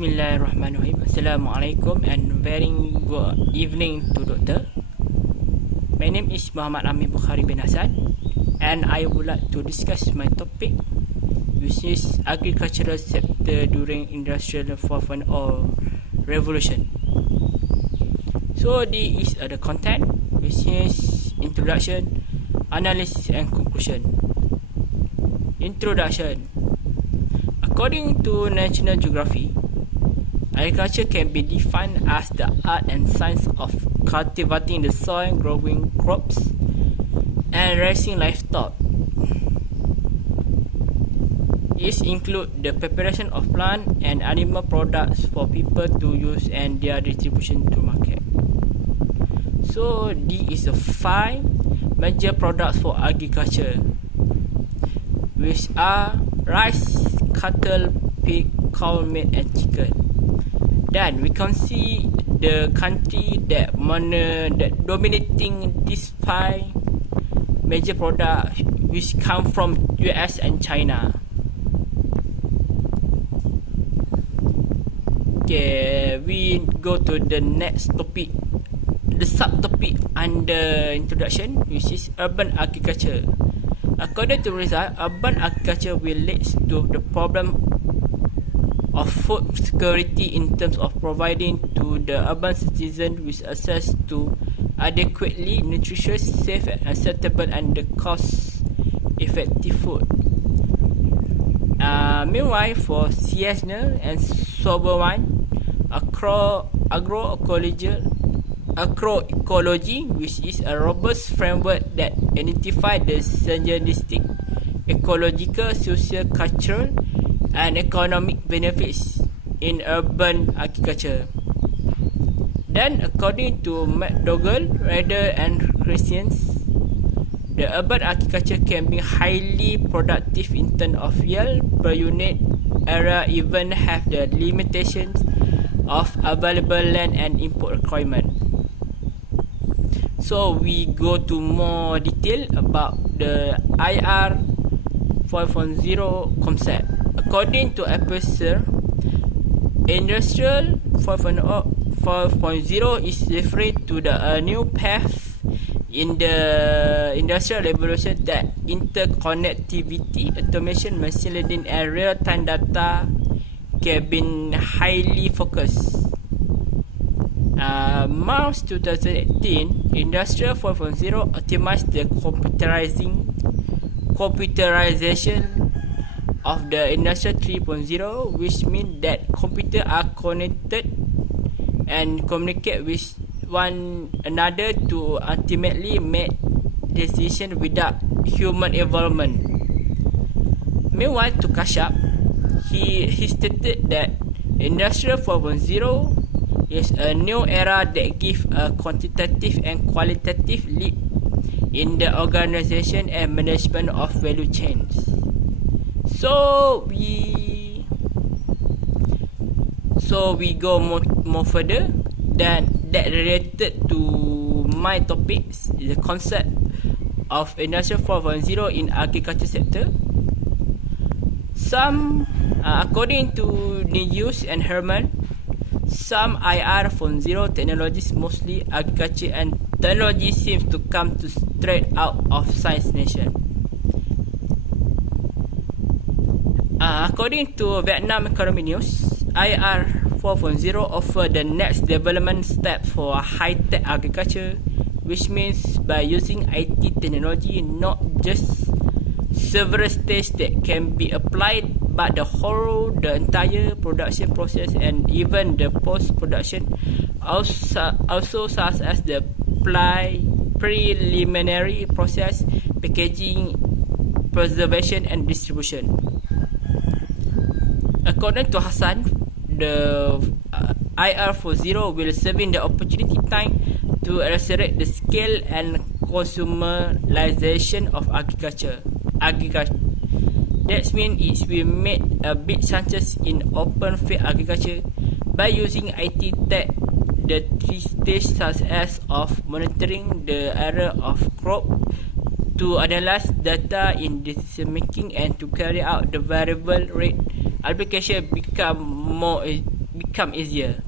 Bismillahirrahmanirrahim. Assalamualaikum and very good evening to Doctor. My name is Muhammad Amin Bukhari bin Hassan and I would like to discuss my topic, which is agricultural sector during Industrial 4.0 revolution. So this is the content, which is introduction, analysis and conclusion. Introduction. According to National Geography, agriculture can be defined as the art and science of cultivating the soil, growing crops, and raising livestock. It includes the preparation of plant and animal products for people to use and their distribution to market. So, these are 5 major products for agriculture, which are rice, cattle, pig, cow meat and chicken. Then we can see the country that dominating these 5 major products, which come from US and China. Okay, we go to the next topic, the subtopic under introduction, which is urban agriculture. According to result, urban agriculture will lead to the problem of food security in terms of providing to the urban citizen with access to adequately nutritious, safe, acceptable and cost-effective food. Meanwhile, for seasonal and sober wine, agroecology, which is a robust framework that identifies the synergistic, ecological, social, cultural, and economic benefits in urban agriculture. Then, according to McDougall, Rader, and Christians, the urban agriculture can be highly productive in terms of yield per unit area, even have the limitations of available land and input requirement. So we go to more detail about the IR 4.0 concept. According to Episode, Industrial 4.0 is referring to the new path in the industrial revolution that interconnectivity, automation, machine learning, and real-time data can be highly focused. March 2018, Industrial 4.0 optimized the computerization of the Industrial 3.0, which means that computers are connected and communicate with one another to ultimately make decisions without human involvement. Meanwhile, to Kashyap, he stated that Industrial 4.0 is a new era that gives a quantitative and qualitative leap in the organization and management of value chains. So we go more further than that related to my topics, the concept of Industrial 4.0 in agriculture sector. Some, according to News and Herman, some IR 4.0 technologies, mostly agriculture and technology, seems to come to straight out of science nation. According to Vietnam Economic News, IR 4.0 offer the next development step for high-tech agriculture, which means by using IT technology, not just several stages that can be applied, but the entire production process and even the post-production, also such as the preliminary process, packaging, preservation and distribution. According to Hassan, the IR 4.0 will serving the opportunity time to accelerate the scale and consumerization of agriculture. That means it will make a big chances in open field agriculture by using IT tech, the 3 stages such as of monitoring the area of crop, to analyze data in decision making, and to carry out the variable rate application become more become easier.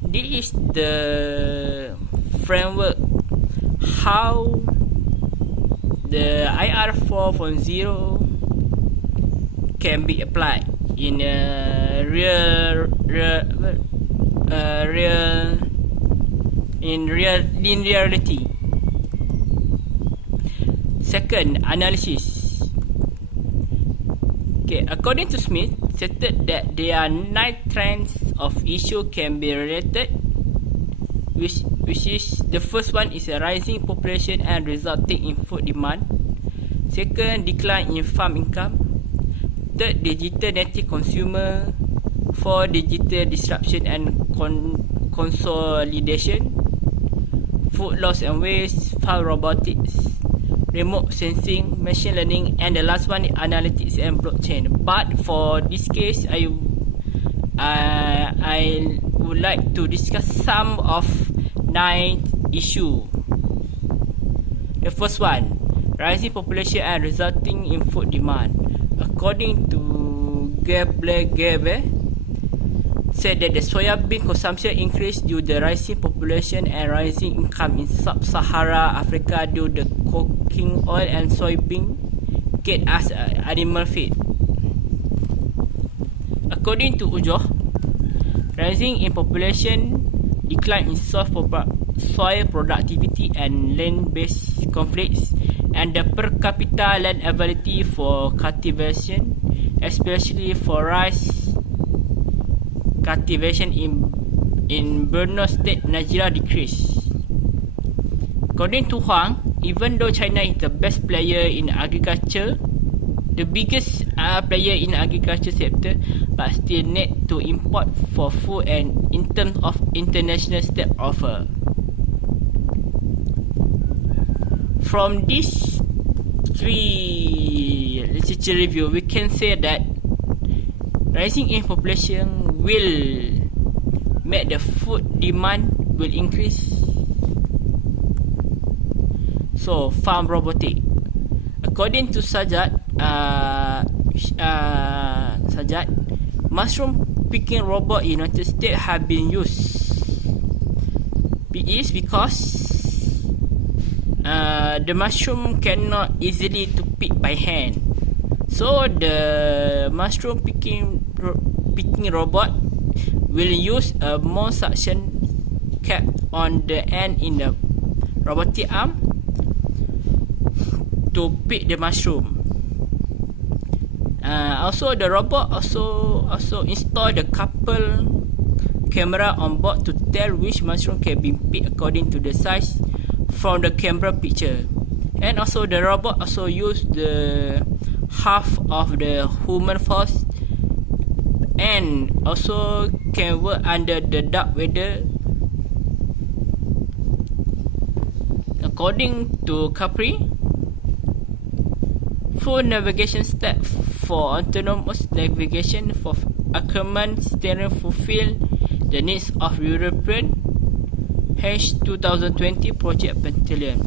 This is the framework how the IR 4.0 can be applied in a reality. Second, analysis. Okay, according to Smith, stated that there are 9 trends of issue can be related, which is the first one is a rising population and resulting in food demand. Second, decline in farm income. Third, digital native consumer. 4, digital disruption and consolidation. Food loss and waste. 5, robotics, remote sensing, machine learning, and the last one is analytics and blockchain. But for this case, I would like to discuss some of 9 issue. The first one, rising population and resulting in food demand. According to Gabe said that the soybean consumption increased due to the rising population and rising income in sub-Sahara Africa due to cooking oil and soybean get as animal feed. According to Ujoh, rising in population, decline in soil productivity and land-based conflicts, and the per capita land availability for cultivation, especially for rice cultivation in Borno State, Nigeria, decreased. According to Huang, even though China is the best player in agriculture, the biggest player in agriculture sector, but still need to import for food and in terms of international step offer. From this 3 literature review, we can say that rising in population will make the food demand will increase. So, farm robotic. According to Sajjad, mushroom picking robot in United States have been used. It is because the mushroom cannot easily to pick by hand. So the mushroom picking robot will use a more suction cap on the end in the robotic arm to pick the mushroom. Also the robot also install the couple camera on board to tell which mushroom can be picked according to the size from the camera picture. And also the robot also use the half of the human force and also can work under the dark weather. According to Capri, full navigation step for autonomous navigation for Ackerman steering fulfill the needs of European H2020 project Pentilion.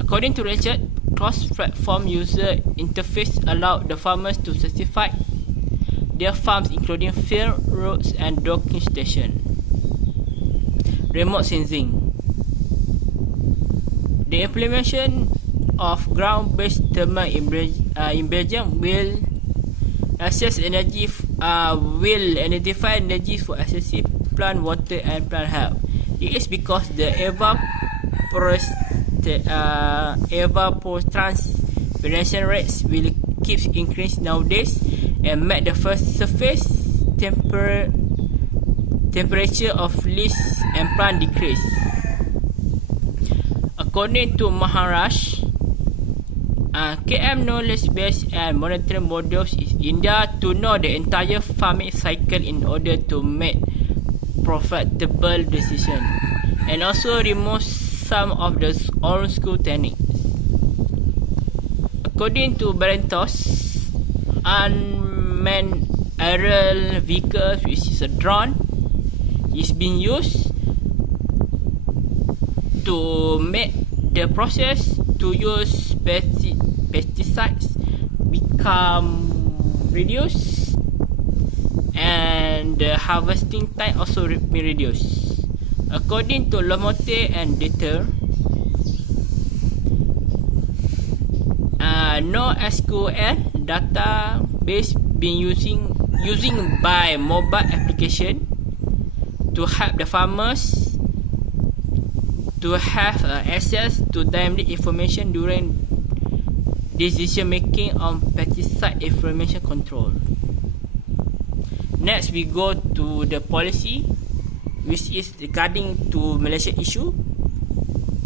According to Richard, cross-platform user interface allowed the farmers to certify their farms, including field, roads, and docking station. Remote sensing. The implementation of ground-based thermal in Belgium will assess energy. Will identify energy for excessive plant water and plant health. It is because the evapotranspiration rates will keep increasing nowadays and make the first surface temperature of leaves and plant decrease. According to Maharaj, KM knowledge base and monitoring modules is India to know the entire farming cycle in order to make profitable decision and also remove some of the old school techniques. According to Barentos, unmanned aerial vehicles, which is a drone, is being used to make the process to use pesticides become reduced and the harvesting time also be reduced. According to Lamotte and Dieter, no SQL database being using by mobile application to help the farmers to have access to timely information during decision making on pesticide information control. Next, we go to the policy, which is regarding to Malaysia issue.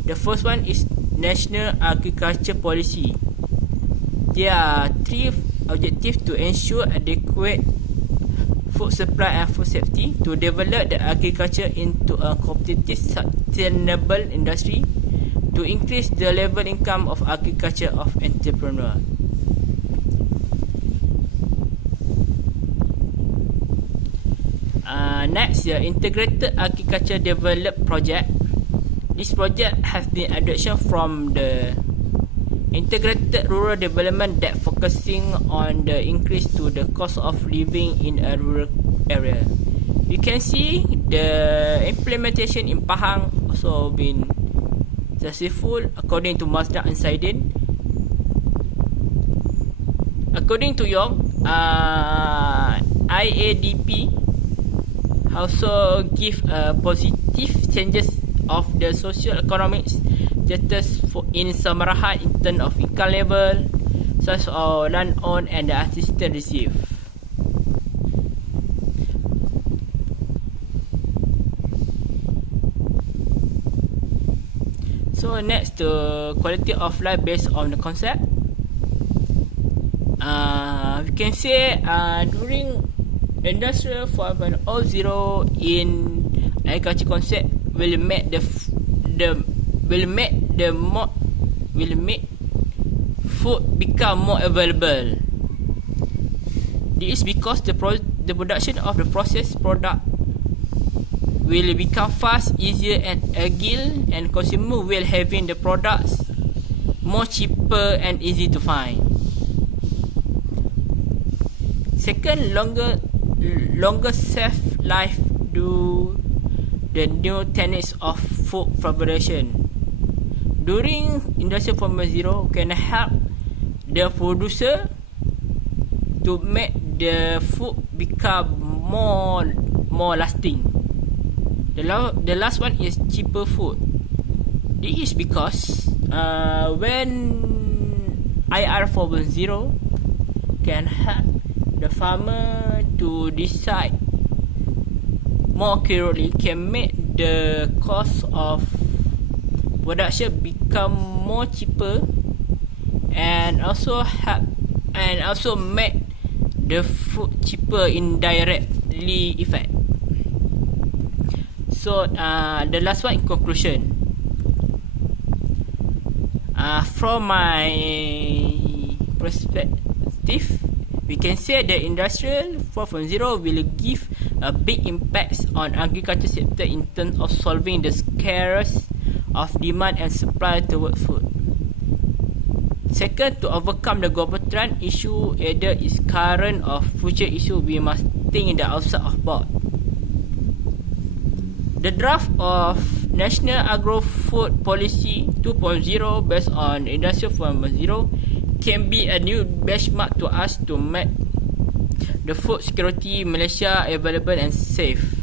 The first one is National Agriculture Policy. There are three objectives to ensure adequate food supply and food safety, to develop the agriculture into a competitive, sustainable industry, to increase the level income of agriculture of entrepreneur. Next, the Integrated Agriculture Development Project. This project has been adoption from the Integrated Rural Development that focusing on the increase to the cost of living in a rural area. You can see the implementation in Pahang also been successful according to Mazda and Saidin. According to Young, IADP also give positive changes of the socio-economic status in Samarahan in terms of income level, such as land owned and the assistance received. So next, the quality of life based on the concept. We can say during Industrial 4.0 in agriculture concept will make food become more available. This is because the production of the processed product will become fast, easier and agile, and consumer will having the products more cheaper and easy to find. Second, longer shelf life due the new techniques of food preparation. During Industry 4.0 can help the producer to make the food become more lasting. The last one is cheaper food. This is because when IR 4.0 can help the farmer to decide more accurately, can make the cost of production become more cheaper, and also help and also make the food cheaper indirectly effect. So the last one in conclusion, from my perspective, we can say the Industrial 4.0 will give a big impact on agriculture sector in terms of solving the scarce of demand and supply toward food. Second, to overcome the global trend issue, either its current or future issue, we must think the outside of box. The draft of National Agro-Food Policy 2.0 based on Industrial 4.0 can be a new benchmark to us to make the food security in Malaysia available and safe.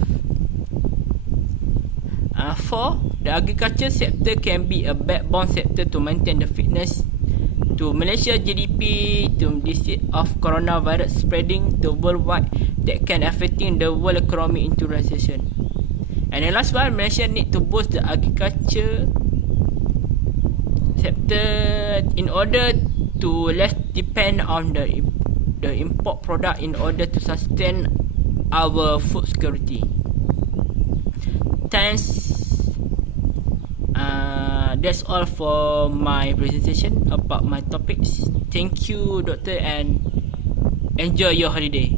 4. The agriculture sector can be a backbone sector to maintain the fitness to Malaysia GDP to disease of coronavirus spreading to worldwide that can affecting the world economy into recession. And the last one, Malaysia need to boost the agriculture sector in order to less depend on the import product in order to sustain our food security. Thanks. That's all for my presentation about my topics. Thank you, Doctor, and enjoy your holiday.